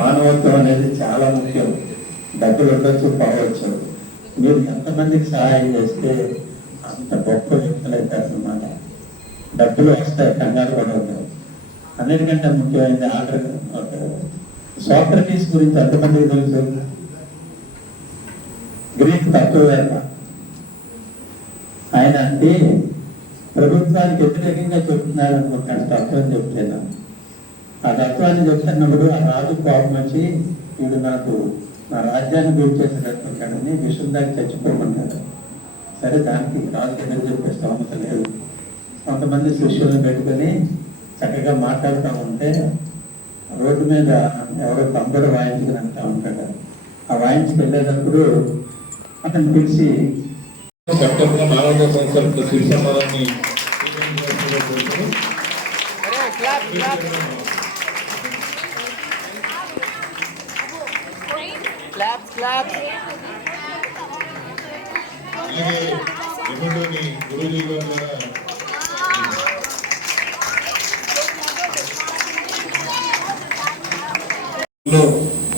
మానవత్వం అనేది చాలా ముఖ్యం. డబ్బులు ఉండొచ్చు, పోవచ్చు. మీరు ఎంతమందికి సహాయం చేస్తే అంత గొప్ప వ్యక్తులు అవుతారు అన్నమాట. డబ్బులు వస్తాయి, కంగారు పడవద్దు. అన్నిటికంటే ముఖ్యమైనది ఆర్డర్. సోక్రటీస్ గురించి ఎంతమందికి తెలుసు? గ్రీక్ తత్వవేత్త. ఆయన అంటే ప్రభుత్వానికి వ్యతిరేకంగా చెప్తున్నాడు అనుకుంటాను తత్వం చెప్తున్నాను. ఆ తత్వాన్ని చెప్తున్నప్పుడు ఆ రాజు కోపం వచ్చి వీడు నాకు నా రాజ్యాన్ని గురి చేసేటట్టుకుంటాడని విషయం దాకా చచ్చిపోమన్నాడు. సరే, దానికి రాజు దగ్గర చెప్పే స్తోమత లేదు. కొంతమంది శిష్యులను పెట్టుకొని చక్కగా మాట్లాడుతూ ఉంటే రోడ్డు మీద ఎవరో తమ్ముడు వాయించుకుని అంటూ ఉంటాడు. ఆ వాయించుకు వెళ్ళేటప్పుడు అతను పిలిచి మానవ సంస్థలకు శిక్షణని గురుజీ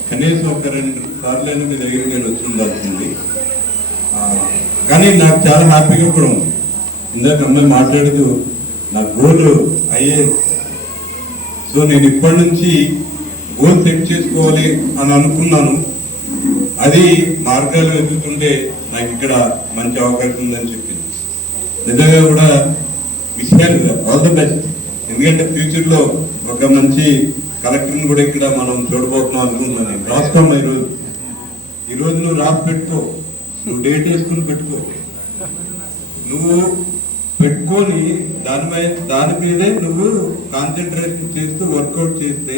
కనీసం ఒక 2 సార్లైనా మీ దగ్గరికి నేను వచ్చి ఉండాల్సింది. కానీ నాకు చాలా హ్యాపీగా కూడా ఉంది. ఇందాక అమ్మాయి మాట్లాడుతూ నా గోల్ ఐఏఎస్. సో నేను ఇప్పటి నుంచి గోల్ సెట్ చేసుకోవాలి అని అనుకున్నాను. అది మార్గాలు వెతుకుతుంటే నాకు ఇక్కడ మంచి అవకాశం ఉందని చెప్పింది. నిజంగా కూడా విషయాలు ఆల్ ద బెస్ట్. ఎందుకంటే ఫ్యూచర్లో ఒక మంచి కలెక్టర్ని కూడా ఇక్కడ మనం చూడబోతున్నాం అనుకుంటున్నాను. నేను రాసుకోమ్మా ఈరోజు నువ్వు రాసి పెట్టుకో, నువ్వు డేట్ వేసుకుని పెట్టుకో. నువ్వు పెట్టుకొని దాని మీదే నువ్వు కాన్సన్ట్రేషన్ చేస్తూ వర్కౌట్ చేస్తే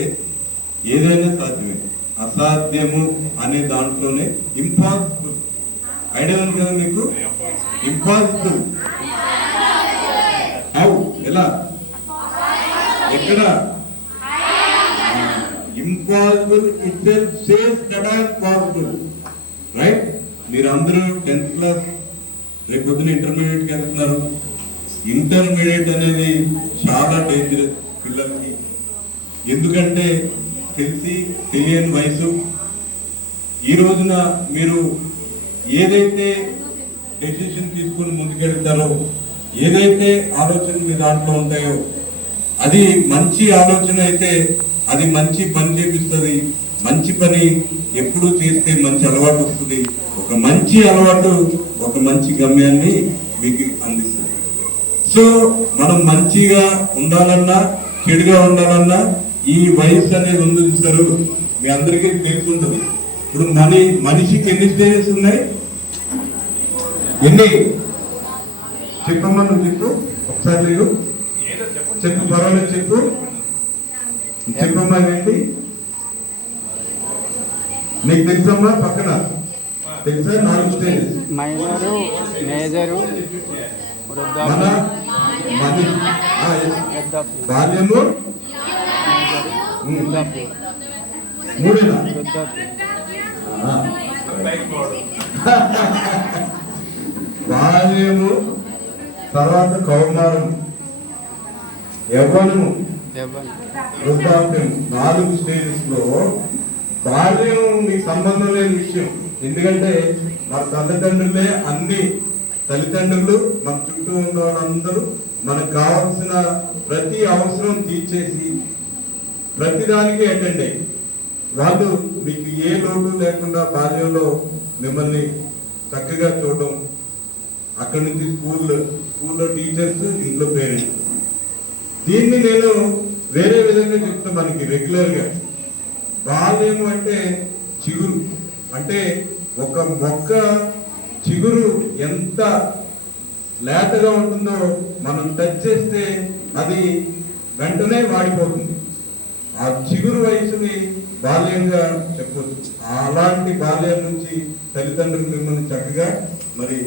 ఏదైనా సాధ్యమే. అసాధ్యము అనే దాంట్లోనే ఇంపాసిబుల్ ఐడియా ఉంది కదా నీకు. ఇంపాసిబుల్ హౌ, ఎలా, ఎక్కడ? Impossible it self says that I am possible. Right? మీరు అందరూ 10th క్లాస్, రేపు పొద్దున ఇంటర్మీడియట్కి వెళ్తున్నారు. ఇంటర్మీడియట్ అనేది చాలా డేంజరస్ పిల్లలకి. ఎందుకంటే తెలిసి తెలియని వయసు. ఈ రోజున మీరు ఏదైతే డెసిషన్ తీసుకుని ముందుకెళ్తారో, ఏదైతే ఆలోచనలు మీ దాంట్లో ఉంటాయో, అది మంచి ఆలోచన అయితే అది మంచి పని చేపిస్తుంది. మంచి పని ఎప్పుడు చేస్తే మంచి అలవాటు వస్తుంది. ఒక మంచి అలవాటు ఒక మంచి గమ్యాన్ని మీకు అందిస్తుంది. సో మనం మంచిగా ఉండాలన్నా చెడుగా ఉండాలన్నా ఈ వయసు అనేది ఉంది చూస్తారు, మీ అందరికీ తెలుసుకుంటుంది. ఇప్పుడు మనిషికి ఎన్ని స్టేజెస్ ఉన్నాయి? ఎన్ని చెప్పమ్మా, నువ్వు చెప్పు ఒకసారి. నీకు చెప్పు, పర్వాలేదు చెప్పు. చెప్పమ్మా ఏంటి నీకు తెలుసమ్మా? పక్కన తెలుసా? 4 స్టేజెస్. మైనరు, మేజరు, బాల్యము, మూడేనా? బాల్యము, తర్వాత కౌమారం, యవ్వనము, వృద్ధాప్యం. 4 స్టేజెస్ లో బాల్యం మీకు సంబంధం లేని విషయం. ఎందుకంటే మన తల్లిదండ్రులే అన్ని. తల్లిదండ్రులు మన చుట్టూ ఉన్న వాళ్ళందరూ మనకు కావాల్సిన ప్రతి అవసరం తీర్చేసి ప్రతిదానికి అటెండ్ అయ్యి వాళ్ళు మీకు ఏ లోటు లేకుండా బాల్యంలో మిమ్మల్ని చక్కగా చూడడం. అక్కడి నుంచి స్కూల్లో టీచర్స్, ఇంట్లో పేరెంట్స్. దీన్ని నేను వేరే విధంగా చెప్తా. మనకి రెగ్యులర్గా బాల్యం అంటే చిగురు. అంటే ఒక మొక్క చిగురు ఎంత లేతగా ఉంటుందో మనం టచ్ చేస్తే అది వెంటనే వాడిపోతుంది. ఆ చిగురు వయసుని బాల్యంగా చెప్పవచ్చు. అలాంటి బాల్యం నుంచి తల్లిదండ్రులు మిమ్మల్ని చక్కగా మరి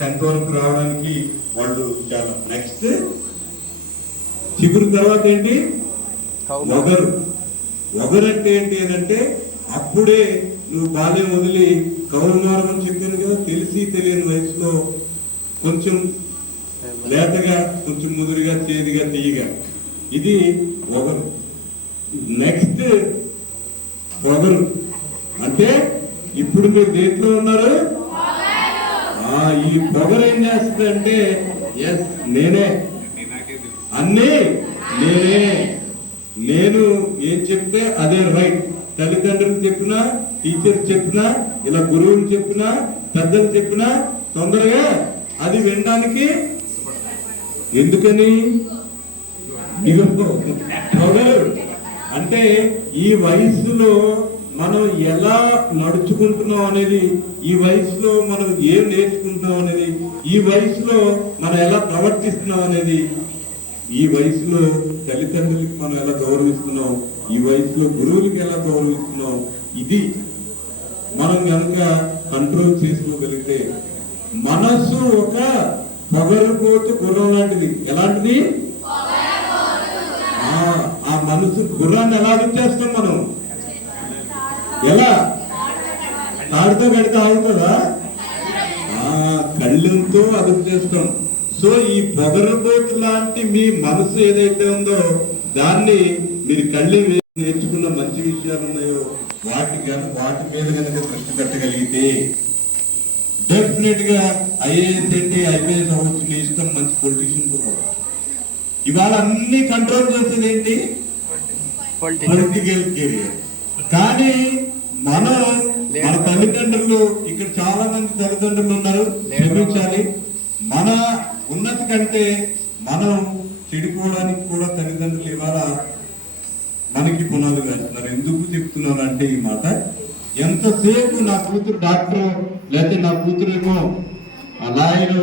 10th వరకు రావడానికి వాళ్ళు చాలా. నెక్స్ట్ చిగురు తర్వాత ఏంటి? ఒగరు. ఒగరంటే ఏంటి అని అంటే అప్పుడే నువ్వు బాల్యం వదిలి కౌమారం అని చెప్పాను కదా. తెలిసి తెలియని వయసులో కొంచెం లేతగా, కొంచెం ముదురుగా, చేదుగా, తీయగా, ఇది ఒగరు. నెక్స్ట్ పొగరు అంటే ఇప్పుడు మీరు దేంట్లో ఉన్నారు? ఈ పొగరు ఏం చేస్తుందంటే ఎస్ నేనే అన్నీ నేనే, నేను ఏం చెప్తే అదే రైట్. తల్లిదండ్రులు చెప్పినా, టీచర్ చెప్పినా, ఇలా గురువులు చెప్పినా, పెద్దలు చెప్పినా తొందరగా అది వినడానికి. ఎందుకని? పొగరు అంటే ఈ వయసులో మనం ఎలా నడుచుకుంటున్నాం అనేది, ఈ వయసులో మనం ఏం నేర్చుకుంటున్నాం అనేది, ఈ వయసులో మనం ఎలా ప్రవర్తిస్తున్నాం అనేది, ఈ వయసులో తల్లిదండ్రులకి మనం ఎలా గౌరవిస్తున్నాం, ఈ వయసులో గురువులకి ఎలా గౌరవిస్తున్నాం, ఇది మనం కనుక కంట్రోల్ చేసుకోగలిగితే మనస్సు ఒక పొగరుపోతు గుర్రం లాంటిది. ఎలాంటిది? ఆ మనసు గుర్రాన్ని ఎలా అదుపుచేస్తాం మనం? ఎలా? తాడుతో కడితే ఆగుతుందా? కళ్ళంతో అదుపు చేస్తాం. సో ఈ పొగరబోతు లాంటి మీ మనసు ఏదైతే ఉందో దాన్ని మీరు కళ్ళి నేర్చుకున్న మంచి విషయాలు ఉన్నాయో వాటి మీద కనుక దృష్టి పెట్టగలిగితే డెఫినెట్ గా ఐఏఎస్ ఏంటి, ఐపీఎస్ అవ్వచ్చు, మీ ఇష్టం, మంచి పొలిటీషియన్ కూడా. ఇవాళ అన్ని కంట్రోల్ చేసేది ఏంటి? Political career. కానీ మన తల్లిదండ్రులు, ఇక్కడ చాలా మంది తల్లిదండ్రులు ఉన్నారు, క్షమించాలి, మన ఉన్నతి కంటే మనం చెడిపోవడానికి కూడా తల్లిదండ్రులు ఇవాళ మనకి పునాది వేస్తున్నారు. ఎందుకు చెప్తున్నాను అంటే ఈ మాట, ఎంతసేపు నా కూతురు డాక్టర్, లేకపోతే నా కూతురు ఏమో లాయరు,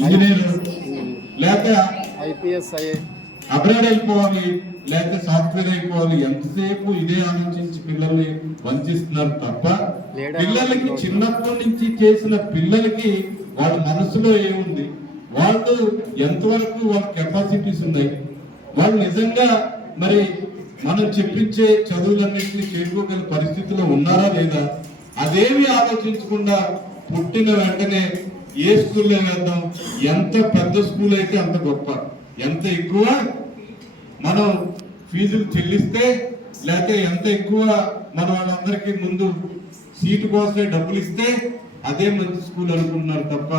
ఇంజనీరు, లేకపోతే ఐపీఎస్ అప్గ్రేడ్ అయిపోవాలి, లేకపోతే సాఫ్ట్వేర్ అయిపోవాలి, ఎంతసేపు ఇదే ఆలోచించి పిల్లల్ని వంచిస్తున్నారు తప్ప పిల్లలకి చిన్నప్పటి నుంచి చేసిన పిల్లలకి వాళ్ళ మనసులో ఏముంది, వాళ్ళు ఎంతవరకు వాళ్ళ కెపాసిటీస్ ఉన్నాయి, వాళ్ళు నిజంగా మరి మనం చెప్పించే చదువులన్నింటినీ చేరుకోగల పరిస్థితిలో ఉన్నారా లేదా, అదేమి ఆలోచించకుండా పుట్టిన వెంటనే ఏ స్కూల్లో వేద్దాం, ఎంత పెద్ద స్కూల్ అయితే అంత గొప్ప, ఎంత ఎక్కువ మనం ఫీజులు చెల్లిస్తే, లేకపోతే ఎంత ఎక్కువ మన వాళ్ళందరికీ ముందు సీటు కోసమే డబ్బులు ఇస్తే అదే మంచి స్కూల్ అనుకుంటున్నారు తప్ప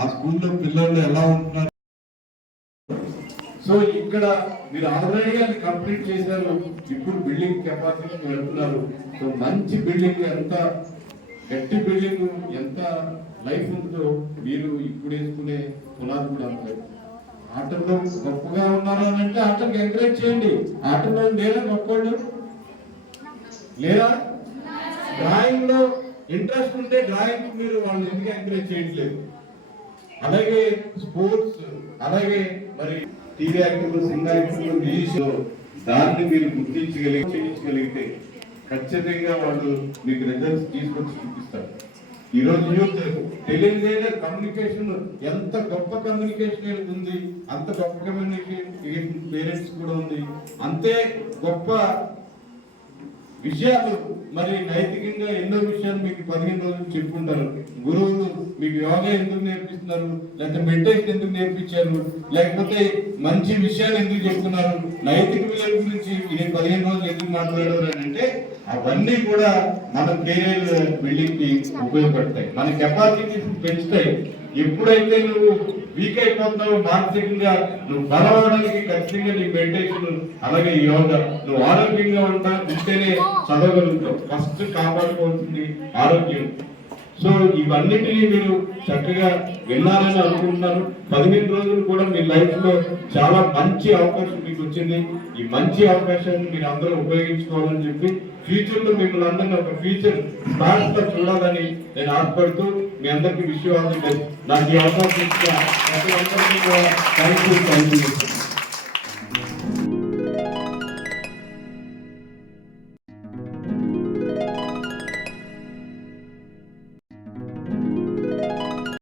ఆ స్కూల్లో పిల్లలు ఎలా ఉంటున్నారు. సో ఇక్కడ మీరు ఆల్రెడీ అది కంప్లీట్ చేశారు, ఇప్పుడు బిల్డింగ్ కెపాసిటీ పెడుతున్నారు. సో మంచి బిల్డింగ్, ఎంత గట్టి బిల్డింగ్, ఎంత లైఫ్ ఉంటుందో మీరు ఇప్పుడు వేసుకునే పునాది కూడా అంతే. ఆటల్లో గొప్పగా ఉన్నారు అని అంటే ఆటలకు ఎంకరేజ్ చేయండి. ఆటల్లో లేదా గొప్పవాళ్ళు లేదా? డ్రాయింగ్ లో ఇంట్రెస్ట్ ఉంటే డ్రాయింగ్ మీరు వాళ్ళని ఎందుకు ఎంకరేజ్ చేయట్లేదు? అలాగే స్పోర్ట్స్, అలాగే మరి టీవీ యాక్టర్లు, సింగ్ యాక్టర్లు, మ్యూజిక్, దాన్ని మీరు గుర్తించగలిగితే ఖచ్చితంగా వాళ్ళు మీకు రిజల్ట్స్ తీసుకొచ్చి చూపిస్తారు. ఈ రోజు యూత్ తెలియదే కమ్యూనికేషన్, ఎంత గొప్ప కమ్యూనికేషన్ ఉంది, అంత గొప్ప కమ్యూనికేషన్ పేరెంట్స్ కూడా ఉంది, అంతే గొప్ప విషయాలు మరి నైతికంగా ఎన్నో విషయాలు మీకు 15 రోజులు చెప్పుకుంటారు. గురువులు మీకు యోగా ఎందుకు నేర్పిస్తున్నారు, లేకపోతే మెడిటేషన్ ఎందుకు నేర్పించారు, లేకపోతే మంచి విషయాలు ఎందుకు చెప్తున్నారు, నైతిక విలువల గురించి ఈ 15 రోజులు ఎందుకు మాట్లాడారు అని అంటే అవన్నీ కూడా మన కెరీర్ బిల్డింగ్ కి ఉపయోగపడతాయి, మన కెపాసిటీస్ పెంచుతాయి. ఎప్పుడైతే నువ్వు వీక్ అయిపోతున్నావు మానసికంగా, నువ్వు బలవడానికి ఖచ్చితంగా నీ మెడిటేషన్, అలాగే యోగా, నువ్వు ఆరోగ్యంగా ఉంటేనే చదవగలుగుతావు. ఫస్ట్ కాపాడుకోవాల్సింది ఆరోగ్యం. సో ఇవన్నిటినీ మీరు చక్కగా విన్నారని అనుకుంటున్నాను. 15 రోజులు కూడా మీ లైఫ్ లో చాలా మంచి అవకాశం మీకు వచ్చింది. ఈ మంచి అవకాశాన్ని మీరు అందరూ ఉపయోగించుకోవాలని చెప్పి, ఫ్యూచర్ లో మిమ్మల్ని అందరినీ ఒక ఫ్యూచర్ స్టార్స్ గా చూడాలని నేను ఆశపడుతూ మీ అందరికీ విషయం నాకు ఈ అవకాశం ఇచ్చిన థ్యాంక్ యూ.